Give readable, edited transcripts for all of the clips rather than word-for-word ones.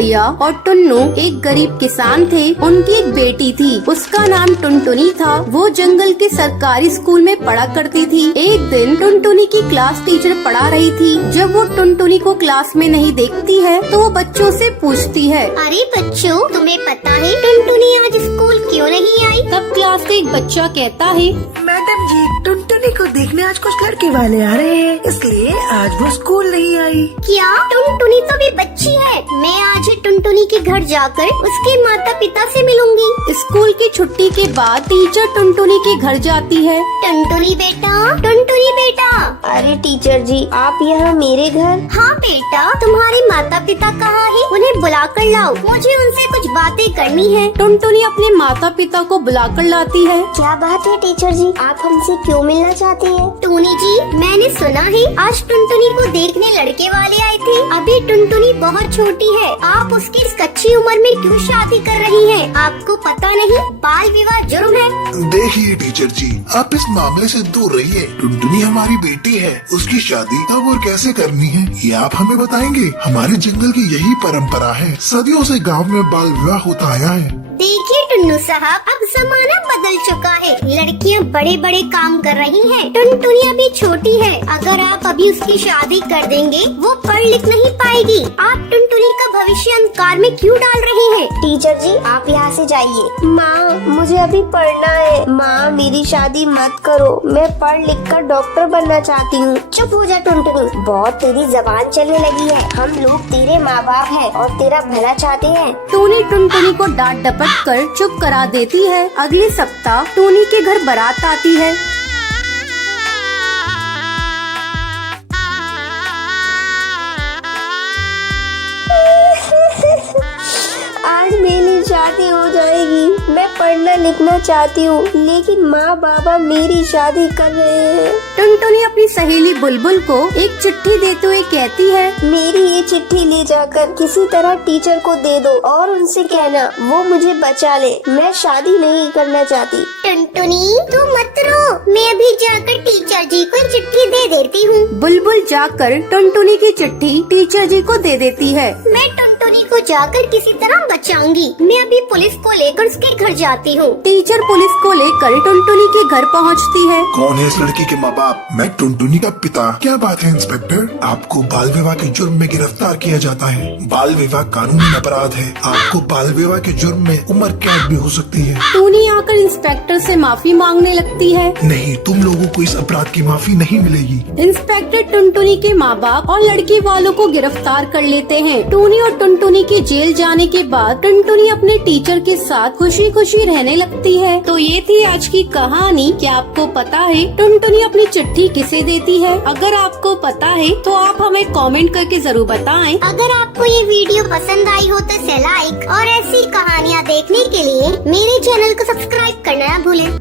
बढ़िया और टुन्नू एक गरीब किसान थे। उनकी एक बेटी थी, उसका नाम टुनटुनी था। वो जंगल के सरकारी स्कूल में पढ़ा करती थी। एक दिन टुनटुनी की क्लास टीचर पढ़ा रही थी। जब वो टुनटुनी को क्लास में नहीं देखती है तो वो बच्चों से पूछती है, अरे बच्चों, तुम्हें पता है टुनटुनी आज स्कूल क्यों नहीं आई? तब क्लास का एक बच्चा कहता है, मैडम जी, टुनटुनी को देखने आज कुछ लड़के वाले आ रहे हैं, इसलिए आज वो स्कूल नहीं आई। क्या? टुनटुनी तो भी बच्ची है। मैं आज ही टुनटुनी के घर जाकर उसके माता पिता से मिलूंगी। स्कूल की छुट्टी के बाद टीचर टुनटुनी के घर जाती है। टुनटुनी बेटा, टुनटुनी बेटा। अरे टीचर जी, आप यहाँ मेरे घर? हाँ बेटा, तुम्हारे माता पिता कहाँ हैं? उन्हें बुला कर लाओ, मुझे उनसे कुछ बातें करनी है। टुनटुनी अपने माता पिता को बुलाकर लाती है। क्या बात है टीचर जी, आप हमसे क्यों मिलना चाहती हैं? टूनी जी, मैंने सुना है आज टुनटुनी को देखने लड़के वाले आए थे। अभी टुनटुनी बहुत छोटी है, आप उसकी इस कच्ची उम्र में क्यों शादी कर रही हैं? आपको पता नहीं बाल विवाह जुर्म है? देखिए टीचर जी, आप इस मामले से दूर रहिए। टुनटुनी हमारी बेटी है, उसकी शादी कब और कैसे करनी है ये आप हमें बताएंगे। हमारे जंगल की यही परंपरा है, सदियों से गांव में बाल विवाह होता आया है। देखिए टुन्नू साहब, अब जमाना बदल चुका है। लड़कियां बड़े बड़े काम कर रही हैं। टुनटुनी अभी छोटी है, अगर आप अभी उसकी शादी कर देंगे वो पढ़ लिख नहीं पाएगी। आप टुनटुनी का भविष्य अंधकार में क्यों डाल रही हैं? टीचर जी, आप यहाँ से जाइए। माँ, मुझे अभी पढ़ना है। माँ, मेरी शादी मत करो, मैं पढ़ लिख कर डॉक्टर बनना चाहती हूँ। चुप हो जा टुनटुनी, बहुत तेरी जबान चलने लगी है। हम लोग तेरे माँ बाप हैं और तेरा भला चाहते हैं। टूनी टुनटुनी को डांट डपट कर चुप करा देती है। अगले सप्ताह टूनी के घर बारात आती है। आज मेरी शादी हो जाएगी। मैं पढ़ना लिखना चाहती हूँ, लेकिन माँ बाबा मेरी शादी कर रहे हैं। टुनटुनी अपनी सहेली बुलबुल को एक चिट्ठी देते हुए कहती है, मेरी ये चिट्ठी ले जाकर किसी तरह टीचर को दे दो और उनसे कहना वो मुझे बचा ले। मैं शादी नहीं करना चाहती। टुनटुनी तू मत रो, मैं अभी जाकर टीचर जी को चिट्ठी दे देती हूँ। बुलबुल जाकर टुनटुनी की चिट्ठी टीचर जी को दे देती है। मैं टुनटुनी को जाकर किसी तरह बचाऊंगी। मैं अभी पुलिस को लेकर उसके घर जाती हूँ। टीचर पुलिस को लेकर टुनटुनी के घर पहुँचती है। कौन है इस लड़की के माँ बाप? मैं टुनटुनी का पिता। क्या बात है इंस्पेक्टर, आपको बाल विवाह के जुर्म में गिरफ्तार किया जाता है। बाल विवाह कानूनी अपराध है, आपको बाल विवाह के जुर्म में उम्र कैद भी हो सकती है। टूनी आकर इंस्पेक्टर से माफी मांगने लगती है। नहीं, तुम लोगों को इस अपराध की माफी नहीं मिलेगी। इंस्पेक्टर टुनटुनी के माँ बाप और लड़की वालों को गिरफ्तार कर लेते हैं। टूनी और टुनटुनी के जेल जाने के बाद टुनटुनी अपने टीचर के साथ खुशी खुशी रहने लगती है। तो ये थी आज की कहानी। क्या आपको पता है टुनटुनी अपनी चिट्ठी किसे देती है? अगर आपको पता है तो आप हमें कमेंट करके जरूर बताएं। अगर आपको ये वीडियो पसंद आई हो तो इसे लाइक और ऐसी कहानियाँ देखने के लिए मेरे चैनल को सब्सक्राइब करना न भूलें।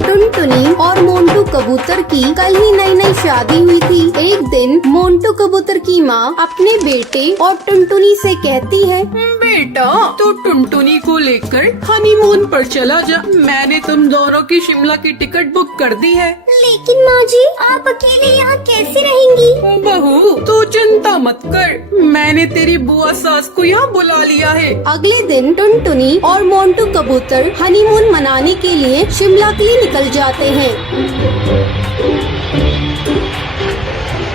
टुनटुनी और मोंटू कबूतर की कल ही नई शादी हुई थी। एक दिन मोंटू कबूतर की माँ अपने बेटे और टुनटुनी से कहती है, बेटा तो टुनटुनी को लेकर हनीमून पर चला जा। मैंने तुम दोनों की शिमला की टिकट बुक कर दी है। लेकिन माँ जी, आप अकेले यहाँ कैसे रहेंगी? बहू तू चिंता मत कर, मैंने तेरी बुआ सास को यहाँ बुला लिया है। अगले दिन टुनटुनी और मोंटू कबूतर हनीमून मनाने के लिए शिमला के लिए निकल जाते हैं।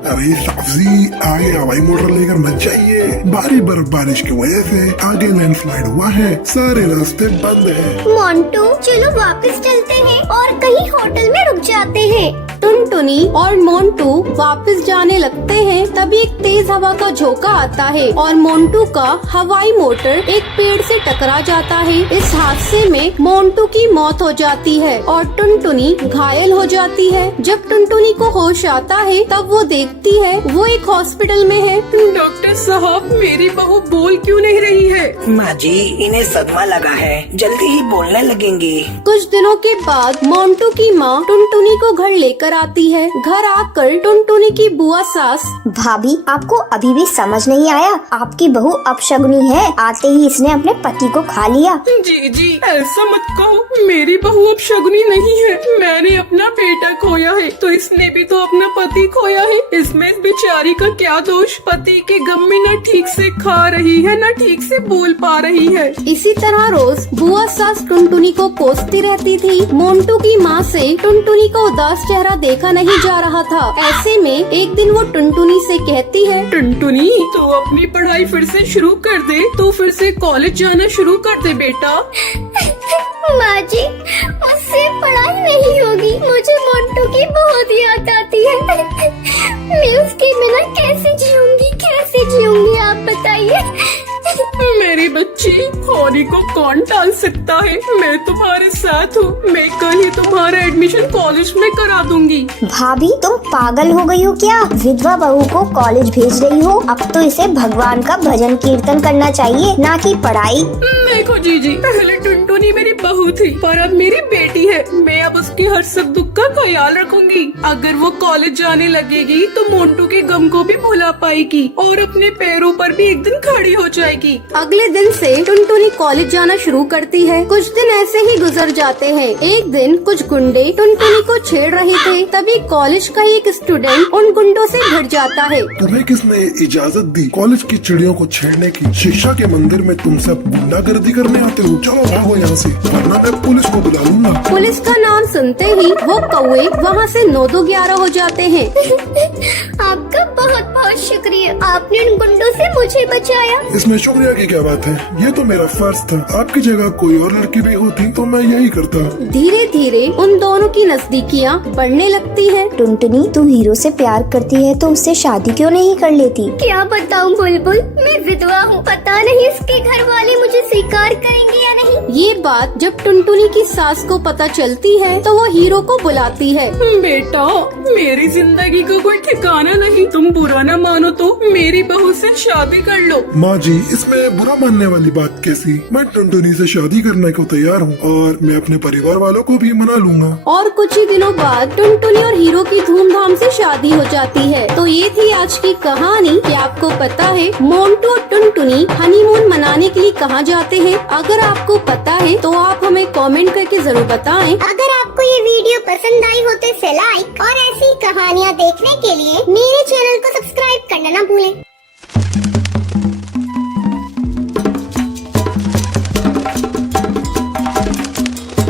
अरे साफजी, आगे हवाई मोटर लेकर मत जाइए। भारी बर्फबारिश की वजह से आगे लैंडस्लाइड हुआ है, सारे रास्ते बंद हैं। मोंटू चलो वापस चलते हैं और कहीं होटल में रुक जाते हैं। टुनटुनी और मोंटू वापस जाने लगते हैं। तभी एक तेज हवा का झोंका आता है और मोंटू का हवाई मोटर एक पेड़ से टकरा जाता है। इस हादसे में मोंटू की मौत हो जाती है और टुनटुनी घायल हो जाती है। जब टुनटुनी को होश आता है तब वो देखती है वो एक हॉस्पिटल में है। डॉक्टर साहब, मेरी बहू बोल क्यों नहीं रही है? माँ जी, इन्हें सदमा लगा है, जल्दी ही बोलने लगेंगे। कुछ दिनों के बाद मोंटू की माँ टुनटुनी को घर लेकर जाती है। घर आकर टुनटुनी की बुआ सास, भाभी आपको अभी भी समझ नहीं आया? आपकी बहू अपशगुनी है, आते ही इसने अपने पति को खा लिया। जी जी, ऐसा मत कहो, मेरी बहू अब शगुनी नहीं है। मैंने अपना बेटा खोया है तो इसने भी तो अपना पति खोया है। इसमें इस बेचारी का क्या दोष? पति के गम में न ठीक से खा रही है न ठीक से बोल पा रही है। इसी तरह रोज बुआ सास टुनटुनी को कोसती रहती थी। मोंटू की माँ से टुनटुनी का उदास चेहरा देखा नहीं जा रहा था। ऐसे में एक दिन वो टुनटुनी से कहती है, टुनटुनी तू अपनी पढ़ाई फिर से शुरू कर दे, तू फिर से कॉलेज जाना शुरू कर दे बेटा। माँ जी, मुझसे पढ़ाई नहीं होगी, मुझे मोंटू की बहुत याद आती है। मैं उसके बिना कैसे जीऊंगी आप बताइए। मेरी बच्ची, होली को कौन टाल सकता है? मैं तुम्हारे साथ हूँ। मैं कल ही तुम्हारा एडमिशन कॉलेज में करा दूंगी। भाभी तुम पागल हो गई हो क्या? विधवा बहू को कॉलेज भेज रही हो? अब तो इसे भगवान का भजन कीर्तन करना चाहिए, ना कि पढ़ाई। देखो जीजी, पहले टुनटुनी मेरी बहू थी पर अब मेरी बेटी है। मैं अब उसके हर सुख दुख का ख्याल रखूंगी। अगर वो कॉलेज जाने लगेगी तो मोंटू के गम को भी भुला पाएगी और अपने पैरों पर भी एक दिन खड़ी हो जाएगी। अगले दिन से टुनटुनी कॉलेज जाना शुरू करती है। कुछ दिन ऐसे ही गुजर जाते हैं। एक दिन कुछ गुंडे टुनटुनी को छेड़ रहे थे, तभी कॉलेज का ही एक स्टूडेंट उन गुंडों से भिड़ जाता है। तुम्हें किसने इजाजत दी कॉलेज की चिड़ियों को छेड़ने की? शिक्षा के मंदिर में तुम सब गुंडागर्दी करने आते हो? चलो भागो यहाँ से, वरना मैं पुलिस को बुला लूंगा। पुलिस का नाम सुनते ही वो कौवे वहाँ से 9-2-11 हो जाते हैं। आपका बहुत बहुत शुक्रिया, आपने उन गुंडों से मुझे बचाया। इसमें शुक्रिया की क्या बात है? ये तो मेरा फर्ज था। आपकी जगह कोई और लड़की भी होती तो मैं यही करता। धीरे धीरे उन दोनों की नजदीकियाँ बढ़ने लगती हैं। टुनटुनी, तू हीरो से प्यार करती है तो उससे शादी क्यों नहीं कर लेती? क्या बताऊं बुलबुल, मैं विधवा हूँ, पता नहीं इसके घर वाले मुझे स्वीकार करेंगे या नहीं। ये बात जब टुनटुनी की सास को पता चलती है तो वो हीरो को बुलाती है। बेटा, मेरी जिंदगी का कोई ठिकाना नहीं। तुम बुरा न मानो तो मेरी बहू से शादी कर लो। माँ जी, इसमें बुरा मानने वाली बात कैसी? मैं टुनटुनी से शादी करने को तैयार हूँ और मैं अपने परिवार वालों को भी मना लूंगा। और कुछ ही दिनों बाद टुनटुनी और हीरो की धूमधाम से शादी हो जाती है। तो ये थी आज की कहानी। क्या आपको पता है मोंटू और टुनटुनी हनीमून मनाने के लिए कहाँ जाते हैं? अगर आपको पता है तो आप हमें कमेंट करके जरूर बताएं। अगर आपको ये वीडियो पसंद आई हो तो इसे लाइक और ऐसी कहानियाँ देखने के लिए मेरे चैनल को सब्सक्राइब करना न भूलें।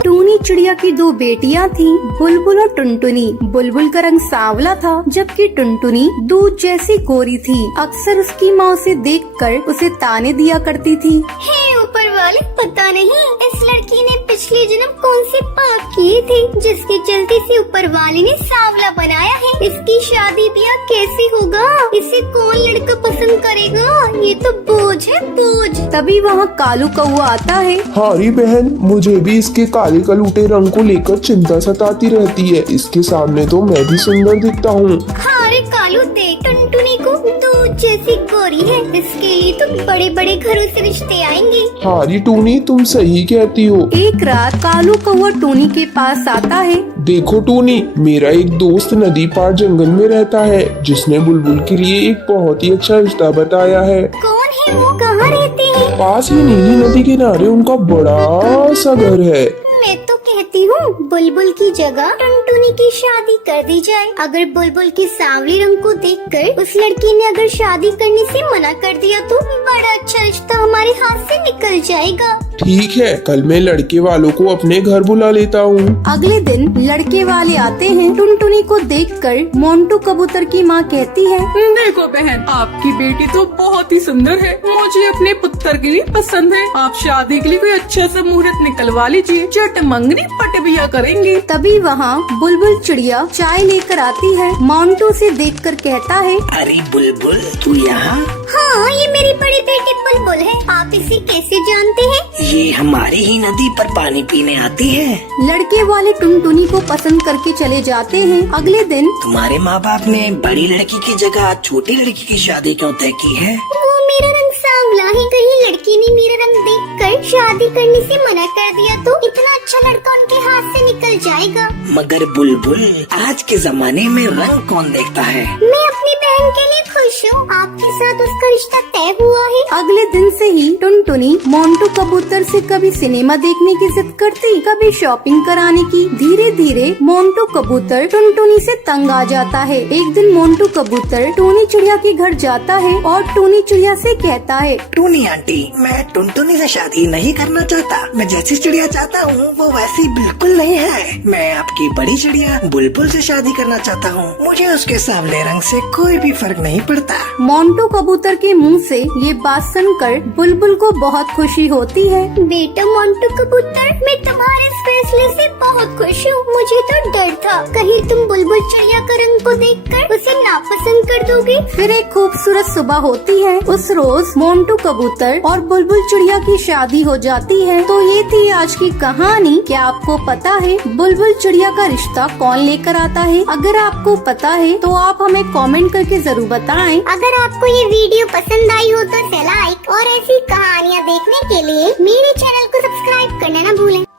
टूनी चिड़िया की 2 बेटियां थीं, बुलबुल और टुनटुनी। बुलबुल का रंग सांवला था जबकि टुनटुनी दूध जैसी गोरी थी। अक्सर उसकी माँ उसे देखकर उसे ताने दिया करती थी। हे ऊपर वाले, पता नहीं इस लड़की ने पिछले जन्म कौन से पाप किए थे जिसके चलते से ऊपर वाले ने सांवला बनाया है। इसकी शादी ब्याह कैसे होगा? इसे कौन लड़का पसंद करेगा? ये तो बोझ है, बोझ। तभी वहाँ कालू कौआ आता है। हारी बहन, मुझे भी इसके काले कलूटे रंग को लेकर चिंता सताती रहती है। इसके सामने तो मैं भी सुंदर दिखता हूँ। अरे कालू देख, टुनटुनी को दूध जैसी गोरी है, इसके लिए तो बड़े बड़े घरों से रिश्ते आएंगे। हारी टूनी, तुम सही कहती हो। एक रात कालू कौआ टूनी के पास आता है। देखो टूनी, मेरा एक दोस्त नदी पार जंगल में रहता है जिसने बुलबुल के लिए एक बहुत ही अच्छा रिश्ता बताया है। कौन है वो? कहाँ रहते हैं? पास ही नीली नदी किनारे उनका बड़ा सा घर है। मैं तो कहती हूँ बुलबुल की जगह टुनटुनी की शादी कर दी जाए। अगर बुलबुल के सांवले रंग को देखकर उस लड़की ने अगर शादी करने से मना कर दिया तो बड़ा अच्छा रिश्ता हमारे हाथ से निकल जाएगा। ठीक है, कल मैं लड़के वालों को अपने घर बुला लेता हूँ। अगले दिन लड़के वाले आते हैं। टुनटुनी को देखकर मोंटू कबूतर की माँ कहती है, देखो बहन, आपकी बेटी तो बहुत ही सुंदर है। मुझे अपने पुत्र के लिए पसंद है। आप शादी के लिए कोई अच्छा सा मुहूर्त निकलवा लीजिए। चट मंगनी पट बिया करेंगे। तभी वहाँ बुलबुल चिड़िया चाय लेकर आती है। मोंटू से देखकर कहता है, अरे बुलबुल, तू यहाँ? हाँ, ये मेरी बड़ी बेटी बुलबुल है। आप इसे कैसे जानते हैं? ये हमारी ही नदी पर पानी पीने आती है। लड़के वाले टुनटुनी को पसंद करके चले जाते हैं। अगले दिन तुम्हारे माँ बाप ने बड़ी लड़की की जगह छोटी लड़की की शादी क्यों तय की है? वो मेरा रंग सांवला है, कहीं लड़की ने मेरा रंग देखकर शादी करने से मना कर दिया तो इतना अच्छा लड़का उनके हाथ से निकल जाएगा। मगर बुलबुल आज के जमाने में रंग कौन देखता है। मैं अपनी बहन के लिए खुश हूँ, आपके साथ उसका रिश्ता तय हुआ है। अगले दिन से ही टुनटुनी मोंटू कबूतर से कभी सिनेमा देखने की जिद करती, कभी शॉपिंग कराने की। धीरे धीरे मोंटू कबूतर टुनटुनी से तंग आ जाता है। एक दिन मोंटू कबूतर टूनी चिड़िया के घर जाता है और टूनी चिड़िया से कहता है, टूनी आंटी, मैं टुनटुनी से शादी नहीं करना चाहता। मैं जैसी चिड़िया चाहता हूँ वो वैसी बिल्कुल नहीं है। मैं आपकी बड़ी चिड़िया बुलबुल से शादी करना चाहता हूँ। मुझे उसके सांवले रंग से कोई भी फर्क नहीं पड़ता। मोंटू कबूतर के मुंह से ये बात सुनकर बुलबुल को बहुत खुशी होती है। बेटा मोंटू कबूतर, मैं तुम्हारे इस फैसले से बहुत खुश हूँ। मुझे तो डर था कहीं तुम बुलबुल चिड़िया का रंग को देखकर उसे नापसंद कर दोगे। फिर एक खूबसूरत सुबह होती है। उस रोज मोंटू कबूतर और बुलबुल चिड़िया की शादी हो जाती है। तो ये थी आज की कहानी। क्या आपको पता है बुलबुल चिड़िया का रिश्ता कौन लेकर आता है? अगर आपको पता है तो आप हमें कमेंट करके जरूर बताएं। अगर आपको ये वीडियो पसंद आई हो तो लाइक और ऐसी कहानियाँ देखने के लिए मेरे चैनल को सब्सक्राइब करना न भूलें।